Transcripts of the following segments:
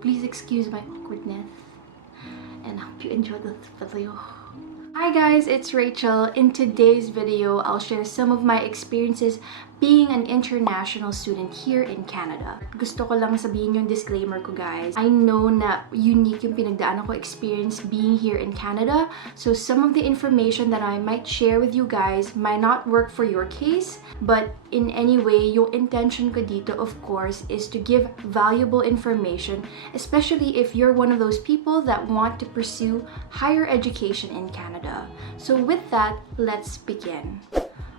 Please excuse my awkwardness and I hope you enjoy the video. Hi guys, it's Rachel. In today's video, I'll share some of my experiences being an international student here in Canada. Gusto ko lang sabihin yung disclaimer ko, guys. I know na unique yung pinagdaanan ko experience being here in Canada. So some of the information that I might share with you guys might not work for your case. But in any way, yung intention ko dito, of course, is to give valuable information, especially if you're one of those people that want to pursue higher education in Canada. So with that, let's begin.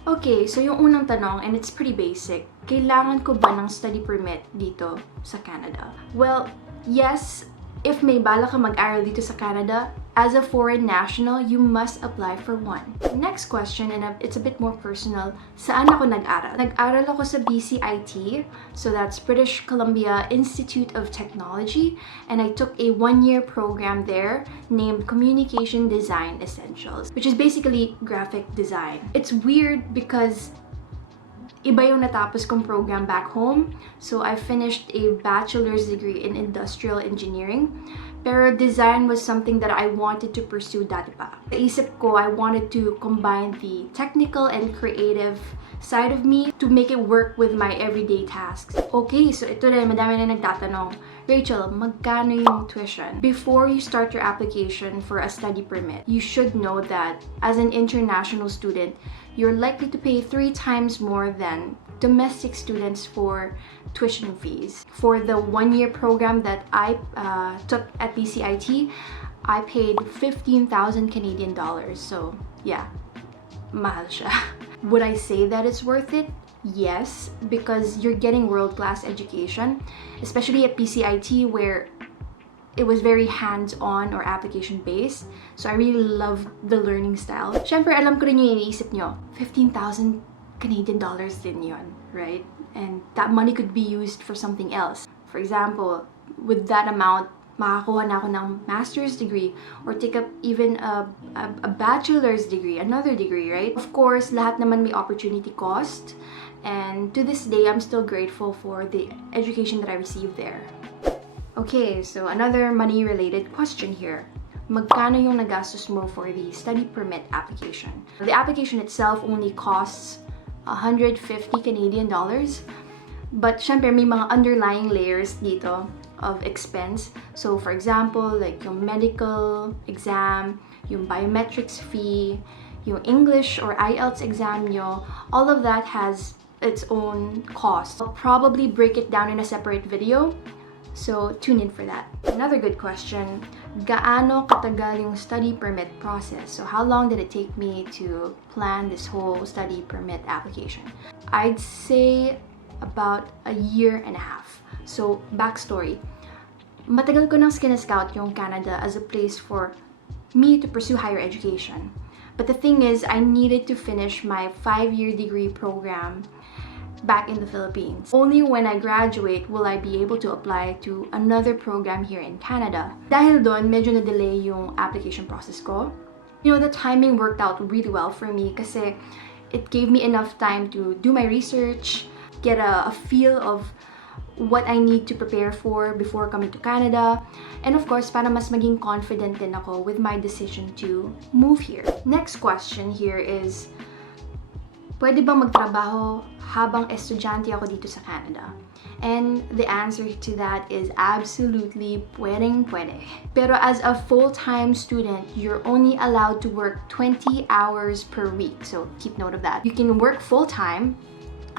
Okay, so yung unang tanong, and it's pretty basic, kailangan ko ba ng study permit dito sa Canada? Well, yes, if may bala ka mag-aral dito sa Canada, as a foreign national, you must apply for one. Next question, and it's a bit more personal, saan ako nag-aral? Nag-aral ako sa BCIT, so that's British Columbia Institute of Technology, and I took a one-year program there named Communication Design Essentials, which is basically graphic design. It's weird because iba yung natapos kong program back home. So I finished a bachelor's degree in industrial engineering. Pero design was something that I wanted to pursue dati pa. Naisip ko, I wanted to combine the technical and creative side of me to make it work with my everyday tasks. Okay, so ito na, madami na nagtatanong, Rachel, magkano yung tuition? Before you start your application for a study permit, you should know that as an international student, you're likely to pay 3 times more than domestic students for tuition fees. For the one-year program that I took at BCIT, I paid 15,000 Canadian dollars. So yeah, mahal siya. Would I say that it's worth it? Yes, because you're getting world-class education, especially at BCIT where it was very hands-on or application-based. So I really love the learning style. Syempre, alam ko rin yung iniisip nyo, 15,000 Canadian dollars din yun, right? And that money could be used for something else. For example, with that amount, makakuha na ako ng master's degree or take up even a bachelor's degree, another degree, right? Of course, lahat naman may opportunity cost. And to this day, I'm still grateful for the education that I received there. Okay, so another money-related question here. Magkano yung nagastos mo for the study permit application? The application itself only costs 150 Canadian dollars. But syempre, may mga underlying layers dito of expense. So for example, like yung medical exam, yung biometrics fee, yung English or IELTS exam nyo, all of that has its own cost. I'll probably break it down in a separate video. So tune in for that. Another good question, gaano katagal yung study permit process? So how long did it take me to plan this whole study permit application? I'd say about a year and a half. So backstory, matagal ko nang scout yung Canada as a place for me to pursue higher education. But the thing is, I needed to finish my 5-year degree program back in the Philippines. Only when I graduate will I be able to apply to another program here in Canada. Dahil doon, medyo na-delay yung application process ko. You know, the timing worked out really well for me kasi it gave me enough time to do my research, get a feel of what I need to prepare for before coming to Canada, and of course, para mas maging confident din ako with my decision to move here. Next question here is, pwede bang magtrabaho habang estudyante ako dito sa Canada? And the answer to that is absolutely pwede. Pero as a full-time student, you're only allowed to work 20 hours per week. So keep note of that. You can work full-time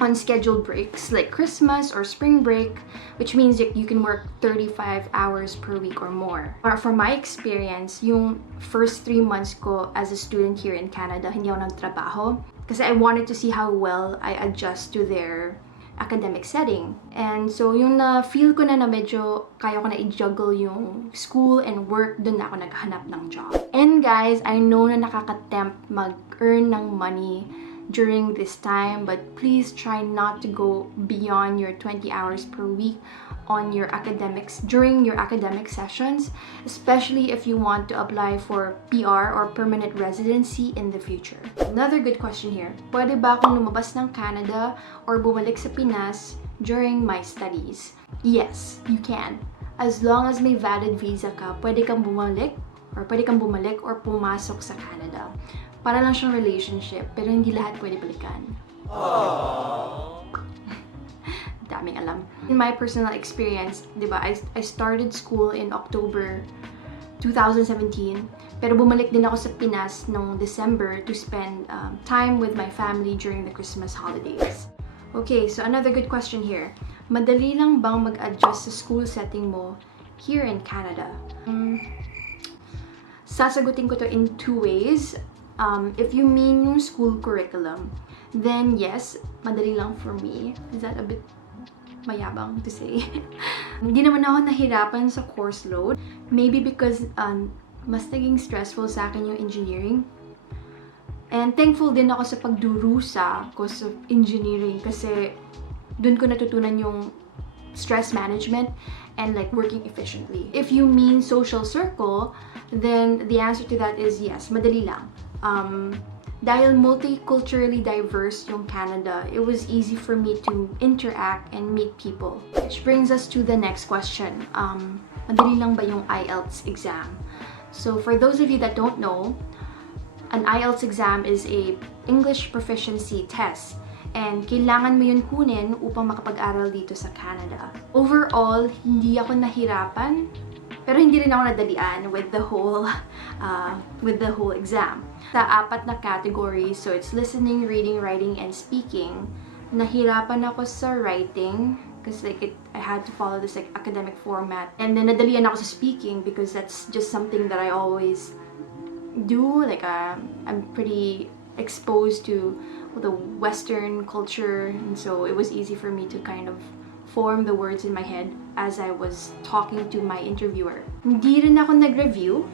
on scheduled breaks like Christmas or spring break, which means that you can work 35 hours per week or more. From my experience, yung first 3 months ko as a student here in Canada, hindi ako nagtrabaho kasi I wanted to see how well I adjust to their academic setting. And so yung na-feel ko na medyo kaya ko na i-juggle yung school and work, dun na ako naghanap ng job. And guys, I know na nakaka-tempt mag-earn ng money during this time, but please try not to go beyond your 20 hours per week on your academics during your academic sessions, especially if you want to apply for PR or permanent residency in the future. Another good question here, pwede ba akong lumabas ng Canada or bumalik sa Pinas during my studies? Yes, you can. as long as may valid visa ka, pwede kang bumalik or pumasok sa Canada. Para lang siyang relationship, pero hindi lahat pwede balikan. Daming alam. In my personal experience, di ba, I started school in October 2017, pero bumalik din ako sa Pinas noong December to spend time with my family during the Christmas holidays. Okay, so another good question here. Madali lang bang mag-adjust sa school setting mo here in Canada? Sasagutin ko to in two ways. If you mean yung school curriculum, then yes, madali lang for me. Is that a bit mayabang to say? Hindi naman ako nahirapan sa course load. Maybe because mas naging stressful sa akin yung engineering. And thankful din ako sa pagdurusa ko sa engineering kasi dun ko natutunan yung stress management and like working efficiently. If you mean social circle, then the answer to that is yes, madali lang. Dahil multiculturally diverse yung Canada, it was easy for me to interact and meet people. Which brings us to the next question. Madali lang ba yung IELTS exam? So for those of you that don't know, an IELTS exam is a English proficiency test. And kailangan mo yun kunin upang makapag-aral dito sa Canada. Overall, hindi ako nahirapan, pero hindi rin ako nadalian with the whole exam. Sa 4 na categories, so it's listening, reading, writing, and speaking. Nahirapan ako sa writing because like I had to follow this like academic format. And then nadalian ako sa speaking because that's just something that I always do. Like I'm pretty exposed to the Western culture, and so it was easy for me to kind of form the words in my head as I was talking to my interviewer. Hindi rin ako nag-review,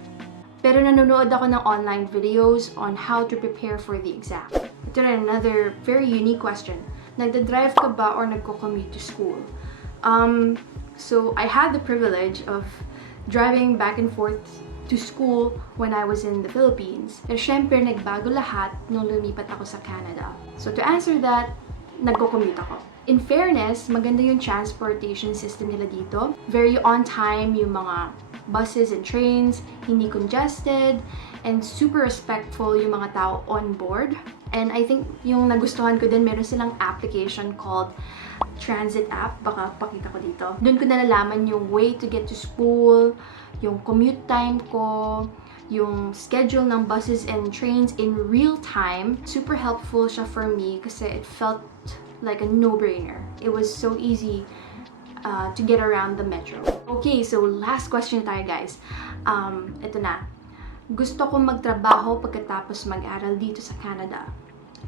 pero nanonood ako ng online videos on how to prepare for the exam. Ito na another very unique question. Nagda-drive ka ba or nagko-commute to school? So I had the privilege of driving back and forth to school when I was in the Philippines. Pero syempre, nagbago lahat nung lumipat ako sa Canada. So to answer that, nagko-commute ako. In fairness, maganda yung transportation system nila dito. Very on time yung mga buses and trains, hindi congested, and super respectful yung mga tao on board. And I think yung nagustuhan ko din, meron silang application called Transit app. Baka pakita ko dito. Doon ko nalalaman yung way to get to school, yung commute time ko, yung schedule ng buses and trains in real time. Super helpful siya for me kasi it felt like a no-brainer. It was so easy to get around the metro. Okay, so last question tayo guys. Ito na. Gusto ko magtrabaho pagkatapos mag-aral dito sa Canada.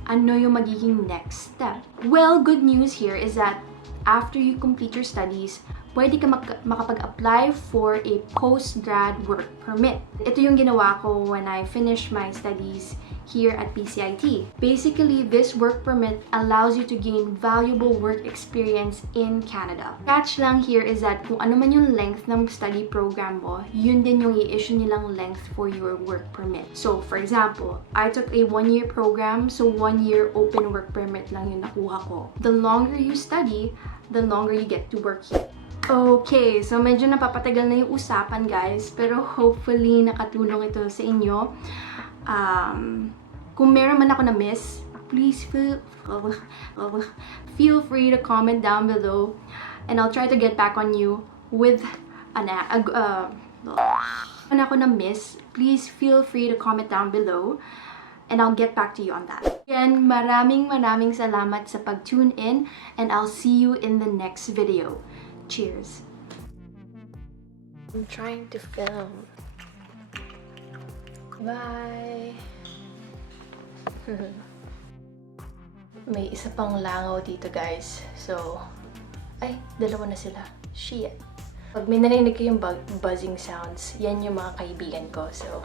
Ano yung magiging next step? Well, good news here is that after you complete your studies, pwede ka makapag-apply for a post-grad work permit. Ito yung ginawa ko when I finished my studies here at BCIT. Basically, this work permit allows you to gain valuable work experience in Canada. Catch lang here is that kung ano man yung length ng study program mo, yun din yung i-issue nilang length for your work permit. So, for example, I took a 1-year program, so 1-year open work permit lang yung nakuha ko. The longer you study, the longer you get to work here. Okay, so medyo napapatagal na yung usapan guys, pero hopefully nakatulong ito sa inyo. Kung meron man ako na-miss, please feel free to comment down below and I'll try to get back on you with kung ako na-miss, please feel free to comment down below and I'll get back to you on that. Again, maraming salamat sa pag-tune in and I'll see you in the next video. Cheers! I'm trying to film. Bye! May isa pang langaw dito guys. So, ay, dalawa na sila. Shit! Pag may narinig ko yung buzzing sounds, yan yung mga kaibigan ko. So,